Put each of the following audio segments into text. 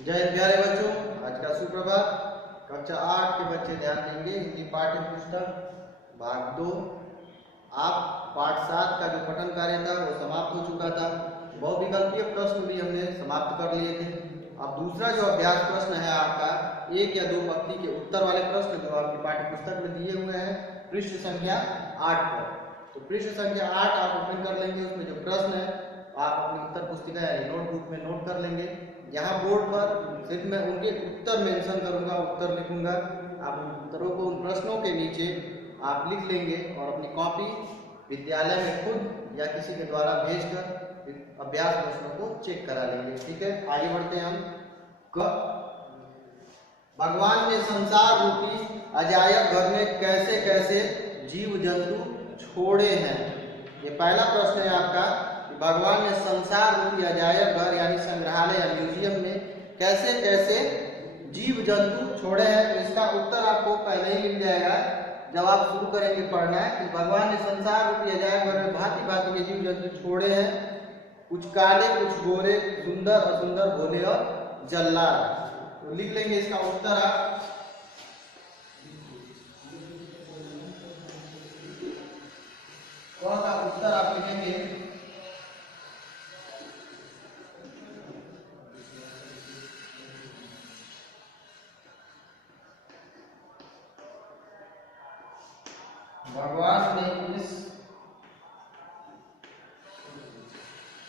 जय हिंद प्यारे बच्चों, आज का सुप्रभात। कक्षा 8 के बच्चे ध्यान देंगे। हिंदी पाठ्य पुस्तक भाग 2। आप पाठ 7 का जो पठन कार्य था वो समाप्त हो चुका था। बहुविकल्पीय प्रश्न भी हमने समाप्त कर लिए थे। अब दूसरा जो अभ्यास प्रश्न है आपका, एक या दो पंक्ति के उत्तर वाले प्रश्न जो आपकी पाठ्य पुस्तक में दिए हुए हैं पृष्ठ संख्या 8 पर। तो पृष्ठ संख्या 8 आप ओपन कर लेंगे। उसमें जो प्रश्न है आप अपनी उत्तर पुस्तिका यानी नोटबुक में नोट कर लेंगे। यहाँ बोर्ड पर सिर्फ मैं उनके उत्तर मेंशन करूंगा, उत्तर लिखूंगा। आप उन उत्तरों को, उन प्रश्नों के नीचे आप लिख लेंगे और अपनी कॉपी विद्यालय में खुद या किसी के द्वारा भेजकर अभ्यास प्रश्नों को चेक करा लेंगे। ठीक है, आगे बढ़ते हैं हम। भगवान ने संसार रूपी अजायब घर में कैसे कैसे जीव जंतु छोड़े हैं। ये पहला प्रश्न है आपका। भगवान ने संसार रूपी अजायब घर यानी संग्रहालय या म्यूजियम में कैसे कैसे जीव जंतु छोड़े हैं। तो इसका उत्तर आपको पहले ही मिल जाएगा जब आप शुरू करेंगे पढ़ना है कि भगवान ने संसार रूपी अजायब घर में भांति भांति के जीव जंतु छोड़े हैं। कुछ काले, कुछ गोरे, सुंदर असुंदर, भोले और जल्लाद। तो लिख लेंगे इसका उत्तर आप। कौन सा उत्तर आप लिखेंगे? भगवान ने इस संसार रूपी अजायब घर में अनेक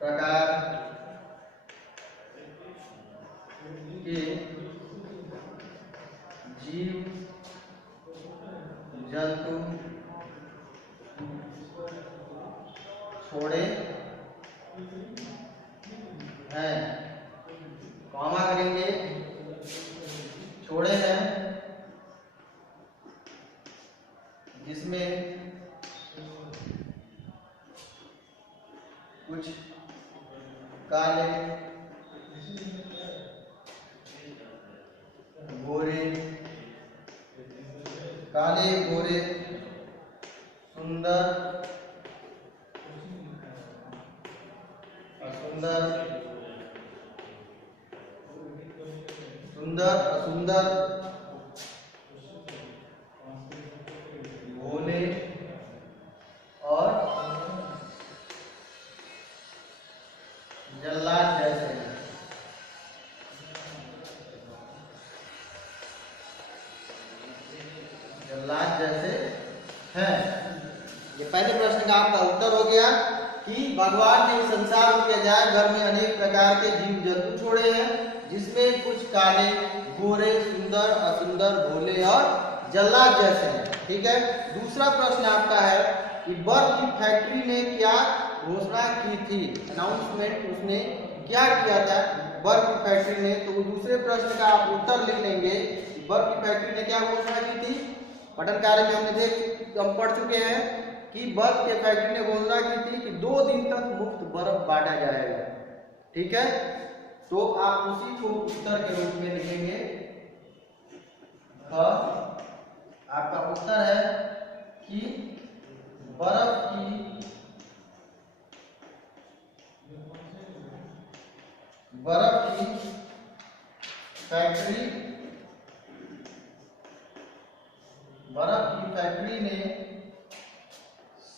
प्रकार के जीव जंतु छोड़े हैं। कॉमा करेंगे, छोड़े हैं, जिसमें कुछ काले, गोरे, काले गोरे, सुंदर असुंदर, सुंदर असुंदर, भोले और जल्लाद जैसे हैं। जल्लाद जैसे हैं। ये पहले प्रश्न का आपका उत्तर हो गया कि भगवान ने संसार के अजायब घर में अनेक प्रकार के जीव जंतु छोड़े हैं, जिसमें कुछ काले, गोरे, सुंदर असुंदर, भोले और जल्लाद जैसे हैं। ठीक है, दूसरा प्रश्न आपका है कि बर्फ की फैक्ट्री ने क्या घोषणा की थी। अनाउंसमेंट उसने क्या किया था बर्फ की फैक्ट्री ने। तो दूसरे प्रश्न का आप उत्तर लिख लेंगे। बर्फ की फैक्ट्री ने क्या घोषणा की थी। पठन कार्य में हम पढ़ चुके हैं कि बर्फ के फैक्ट्री ने घोषणा की थी कि 2 दिन तक मुफ्त बर्फ बांटा जाएगा। ठीक है, तो आप उसी को उत्तर के रूप में लिखेंगे। आपका उत्तर है कि बर्फ की फैक्ट्री ने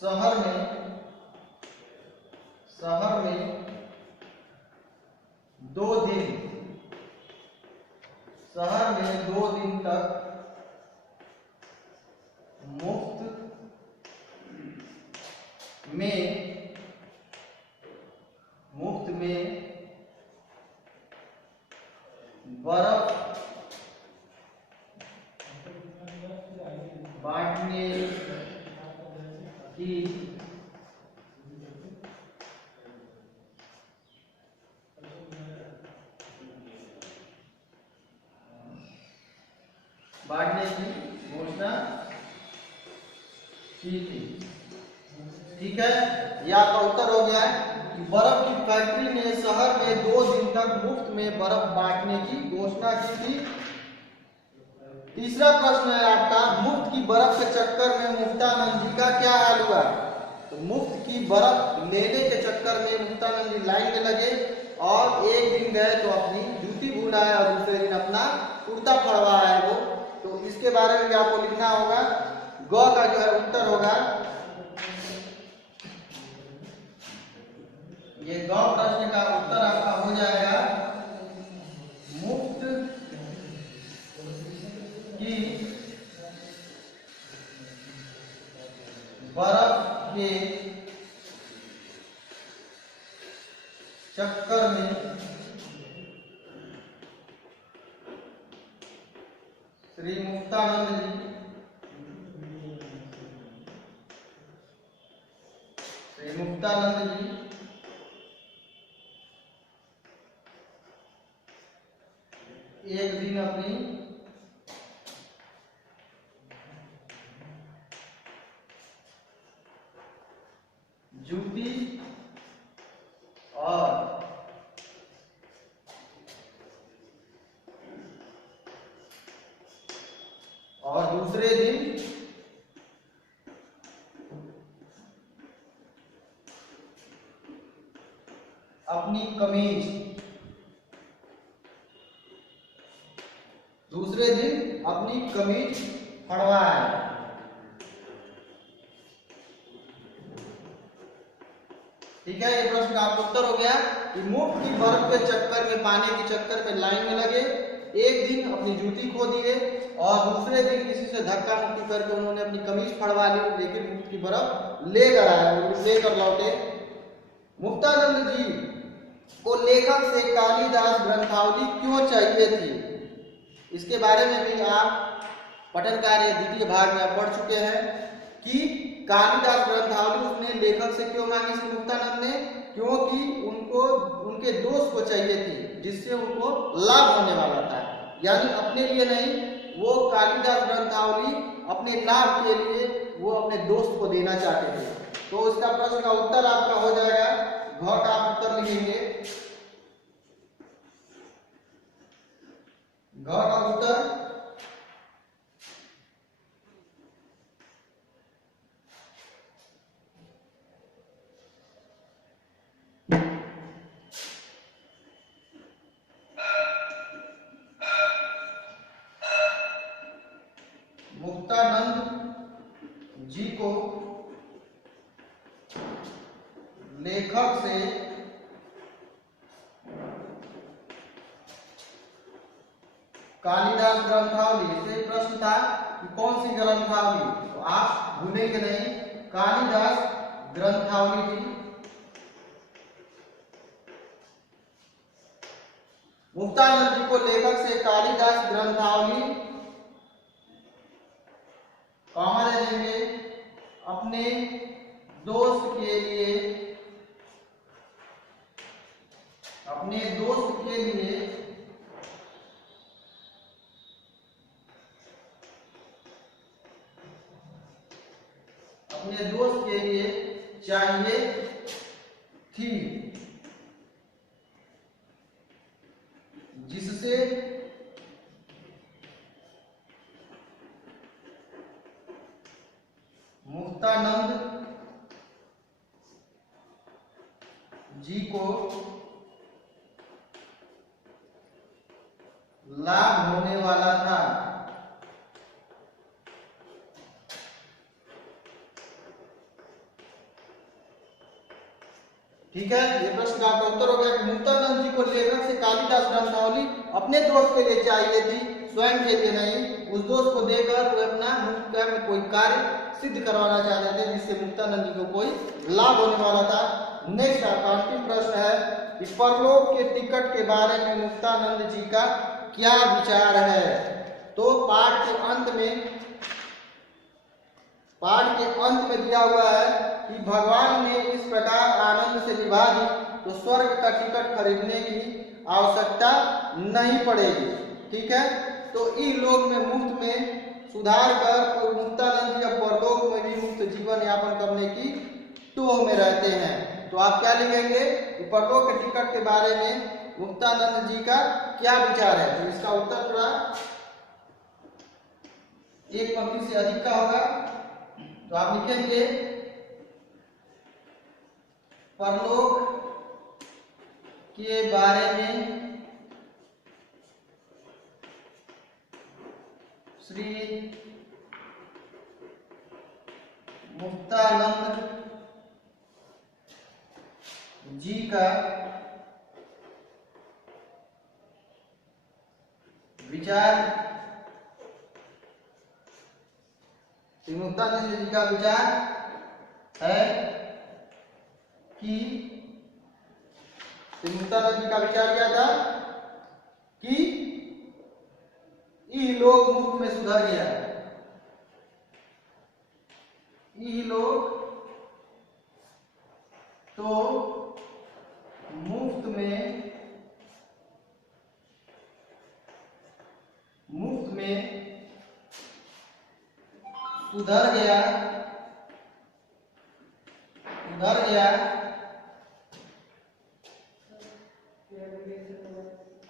शहर में 2 दिन तक मुफ्त में बर्फ बांटने की घोषणा की थी। ठीक है, ये आपका उत्तर हो गया है कि बर्फ की फैक्ट्री ने शहर में 2 दिन तक मुफ्त में बर्फ बांटने की घोषणा की थी। तीसरा प्रश्न है आपका, मुफ्त की बर्फ के चक्कर में मुक्तानंद जी का क्या हाल हुआ। तो मुफ्त की बर्फ लेने के चक्कर में मुक्तानंद जी लाइन में लगे और एक दिन गए तो अपनी जूती भूल आए और दूसरे दिन अपना कुर्ता फड़वा है वो। तो इसके बारे में भी आपको लिखना होगा। ग का जो है उत्तर होगा, ये ग प्रश्न का उत्तर आपका हो जाएगा मुफ्त की बर्फ के चक्कर में श्री मुक्तानंद जी एक दिन अपनी जूती और दूसरे दिन अपनी कमीज, दूसरे दिन अपनी कमीज फड़वाए। ठीक है, ये प्रश्न का आपका उत्तर हो गया कि मुफ्त की बर्फ के चक्कर में, पानी के चक्कर में लाइन में लगे, एक दिन अपनी जूती खो दिए और दूसरे दिन किसी से धक्का मुक्की करके उन्होंने अपनी कमीज फड़वा ली, लेकिन मुफ्त की बर्फ लेकर आए, लेकर लौटे। मुक्तानंद जी को लेखक से कालिदास ग्रंथावली क्यों चाहिए थी, इसके बारे में भी आप पठन कार्य द्वितीय भाग में पढ़ चुके हैं कि कालिदास ग्रंथावली उसने लेखक से क्यों मांगी थी मुक्तानंद ने, क्योंकि उनको उनके दोस्त को चाहिए थी जिससे उनको लाभ होने वाला था, यानी अपने लिए नहीं, वो कालिदास ग्रंथावली अपने लाभ के लिए वो अपने दोस्त को देना चाहते थे। तो इसका प्रश्न का उत्तर आपका हो जाएगा, घ का आप उत्तर लिखेंगे, घ का उत्तर मुक्तानंद जी को लेखक से कालिदास ग्रंथावली से प्रश्न था कि कौन सी ग्रंथावली, तो आप भूलेंगे नहीं, कालिदास ग्रंथावली थी। मुक्तानंद जी को लेखक से कालिदास ग्रंथावली कहाँ ले लेंगे, अपने दोस्त के लिए, अपने दोस्त के लिए चाहिए थी, जिससे मुक्तानंद जी को लाभ होने वाला था। ठीक है, ये प्रश्न का आपका उत्तर हो गया कि मुक्तानंद जी को लेखक से कालिदास ग्रंथावली अपने दोस्त के लिए चाहिए थी, स्वयं के लिए नहीं। उस दोस्त को देकर वो अपना मुफ्त में कोई कार्य सिद्ध करवाना चाहते थे जिससे मुक्तानंद जी को कोई लाभ होने वाला था। नेक्स्ट आपका अंतिम प्रश्न है कि परलोक के टिकट के बारे में मुक्तानंद जी का क्या विचार है। तो पाठ के अंत में दिया हुआ है कि भगवान ने इस प्रकार आनंद से निभा दी तो स्वर्ग का टिकट खरीदने की आवश्यकता नहीं पड़ेगी। ठीक है, तो इस लोक में मुफ्त में सुधार कर मुक्तानंद जी अब परलोक में भी मुक्त जीवन यापन करने की टोह में रहते हैं। तो आप क्या लिखेंगे कि परलोक के टिकट के बारे में मुक्तानंद जी का क्या विचार है। तो इसका उत्तर थोड़ा एक पंक्ति से अधिक का होगा। तो आप लिखेंगे परलोक के बारे में श्री मुक्तानंद जी का विचार, श्री मुक्तानंद जी का विचार है कि, श्री मुक्तानंद जी का विचार क्या था कि ये लोग मुफ्त में सुधर गया, ये लोग तो मुफ्त में सुधर गया,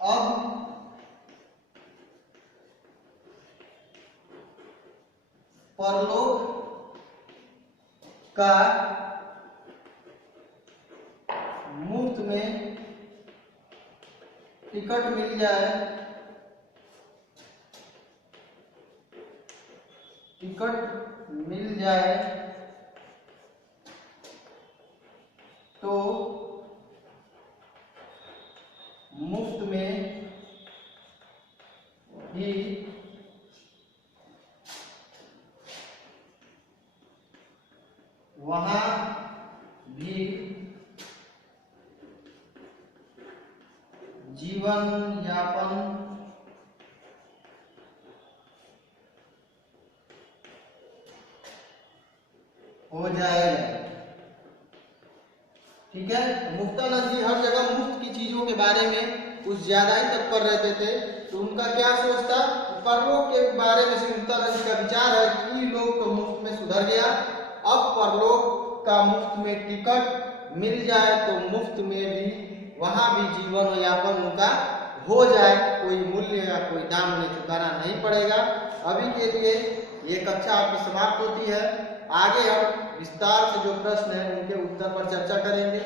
अब परलोक का मुफ्त में टिकट मिल जाए, तो मुफ्त में ही वहां भी जीवन यापन हो जाएगा। ठीक है, मुक्तानंद जी हर जगह मुफ्त की चीजों के बारे में कुछ ज्यादा ही तत्पर रहते थे। तो उनका क्या सोच था, परलोक के बारे में श्री मुक्तानंद जी का विचार है कि लोग तो मुफ्त में सुधर गया, अब परलोक का मुफ्त में टिकट मिल जाए तो मुफ्त में भी वहां भी जीवन यापन उनका हो जाए, कोई मूल्य या कोई दाम उन्हें चुकाना नहीं पड़ेगा। अभी के लिए ये कक्षा आपकी समाप्त होती है। आगे हम विस्तार से जो प्रश्न है उनके उत्तर पर चर्चा करेंगे।